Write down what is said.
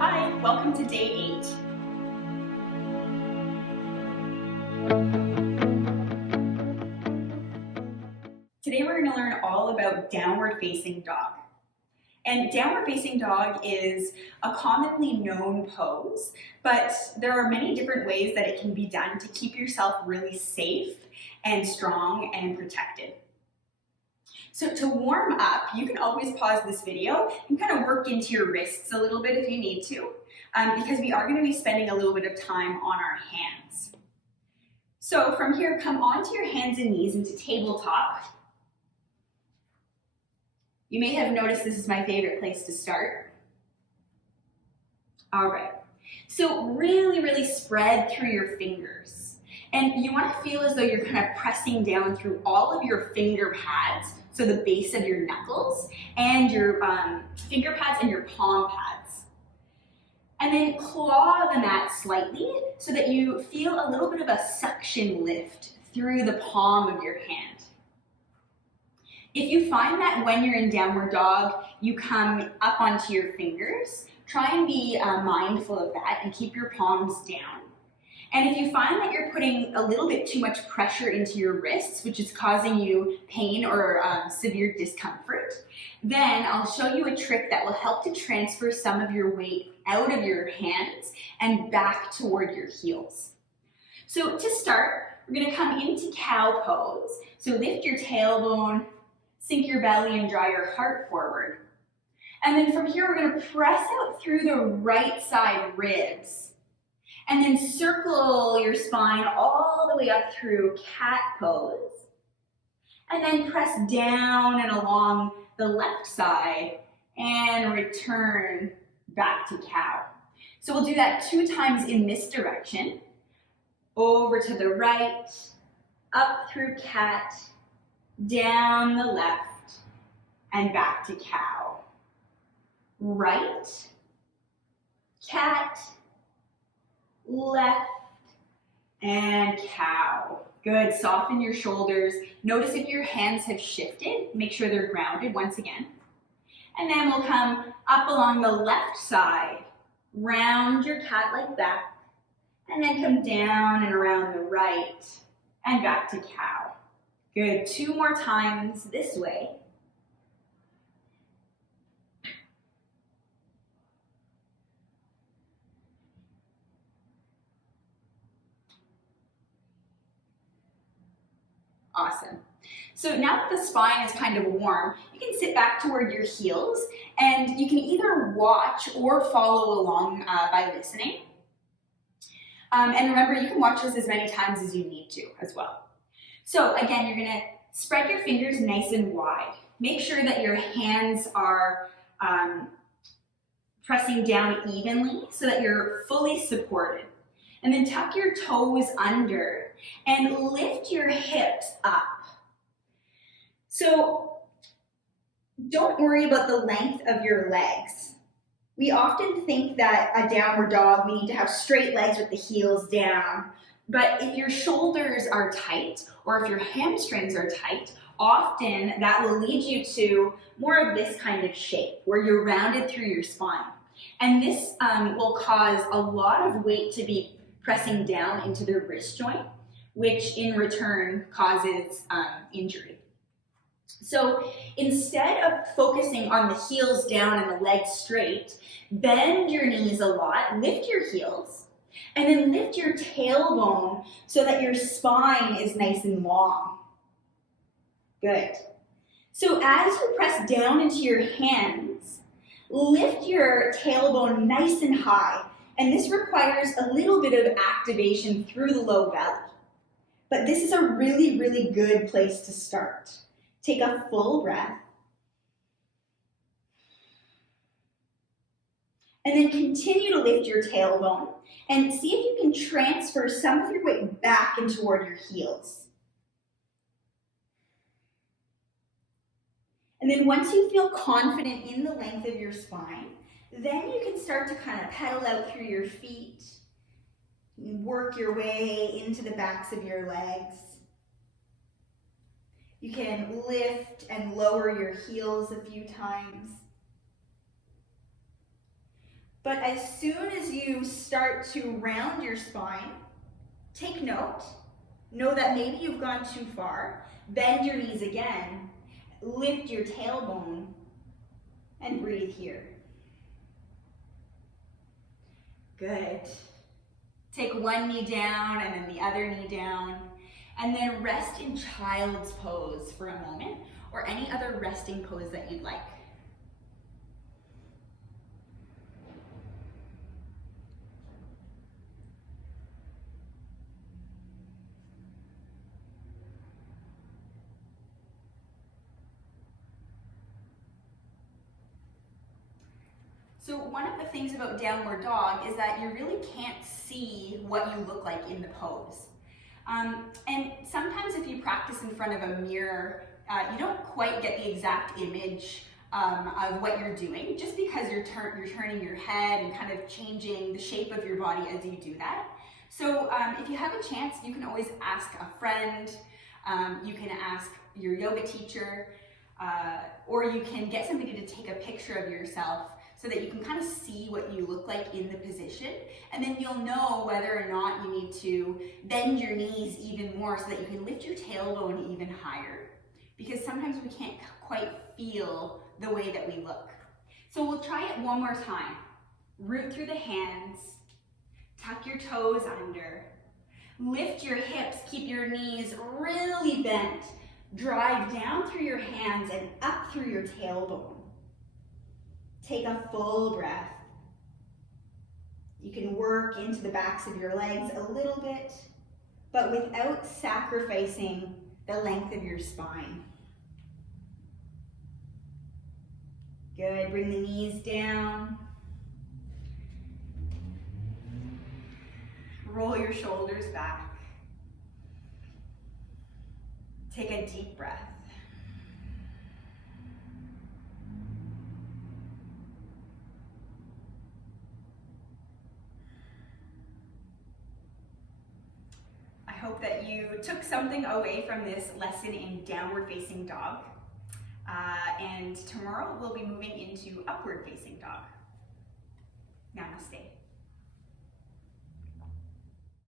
Hi, welcome to day 8. Today we're going to learn all about downward facing dog. And downward facing dog is a commonly known pose, but there are many different ways that it can be done to keep yourself really safe and strong and protected. So to warm up, you can always pause this video and kind of work into your wrists a little bit if you need to, because we are going to be spending a little bit of time on our hands. So from here, come onto your hands and knees into tabletop. You may have noticed this is my favorite place to start. All right, so really spread through your fingers. And you want to feel as though you're kind of pressing down through all of your finger pads, so the base of your knuckles, and your finger pads and your palm pads. And then claw the mat slightly so that you feel a little bit of a suction lift through the palm of your hand. If you find that when you're in downward dog, you come up onto your fingers, try and be mindful of that and keep your palms down. And if you find that you're putting a little bit too much pressure into your wrists, which is causing you pain or severe discomfort, then I'll show you a trick that will help to transfer some of your weight out of your hands and back toward your heels. So to start, we're going to come into cow pose. So lift your tailbone, sink your belly, and draw your heart forward. And then from here, we're going to press out through the right side ribs. And then circle your spine all the way up through cat pose. And then press down and along the left side and return back to cow. So we'll do that 2 times in this direction. Over to the right, up through cat, down the left, and back to cow. Right, cat, left, and cow. Good, soften your shoulders. Notice if your hands have shifted, make sure they're grounded once again. And then we'll come up along the left side, round your cat like that, and then come down and around the right, and back to cow. Good, 2 more times this way. Awesome. So now that the spine is kind of warm, you can sit back toward your heels and you can either watch or follow along by listening. And remember, you can watch this as many times as you need to as well. So again, you're going to spread your fingers nice and wide. Make sure that your hands are pressing down evenly so that you're fully supported. And then tuck your toes under and lift your hips up. So don't worry about the length of your legs. We often think that a downward dog, we need to have straight legs with the heels down. But if your shoulders are tight or if your hamstrings are tight, often that will lead you to more of this kind of shape where you're rounded through your spine. And this will cause a lot of weight to be pressing down into the wrist joint, which in return causes injury. So instead of focusing on the heels down and the legs straight, bend your knees a lot, lift your heels, and then lift your tailbone so that your spine is nice and long. Good. So as you press down into your hands, lift your tailbone nice and high. And this requires a little bit of activation through the low belly. But this is a really good place to start. Take a full breath. And then continue to lift your tailbone and see if you can transfer some of your weight back and toward your heels. And then once you feel confident in the length of your spine, then you can start to kind of pedal out through your feet, work your way into the backs of your legs. You can lift and lower your heels a few times. But as soon as you start to round your spine, take note. Know that maybe you've gone too far. Bend your knees again. Lift your tailbone and breathe here. Good. Take one knee down and then the other knee down. And then rest in child's pose for a moment, or any other resting pose that you'd like. So one of the things about downward dog is that you really can't see what you look like in the pose. And sometimes if you practice in front of a mirror, you don't quite get the exact image of what you're doing, just because you're turning your head and kind of changing the shape of your body as you do that. So if you have a chance, you can always ask a friend, you can ask your yoga teacher, or you can get somebody to take a picture of yourself so that you can kind of see what you look like in the position, and then you'll know whether or not you need to bend your knees even more so that you can lift your tailbone even higher, because sometimes we can't quite feel the way that we look. So we'll try it one more time. Root through the hands, tuck your toes under, lift your hips, keep your knees really bent, drive down through your hands and up through your tailbone. Take a full breath. You can work into the backs of your legs a little bit, but without sacrificing the length of your spine. Good, bring the knees down. Roll your shoulders back. Take a deep breath. I hope that you took something away from this lesson in downward facing dog. And tomorrow we'll be moving into upward facing dog. Namaste.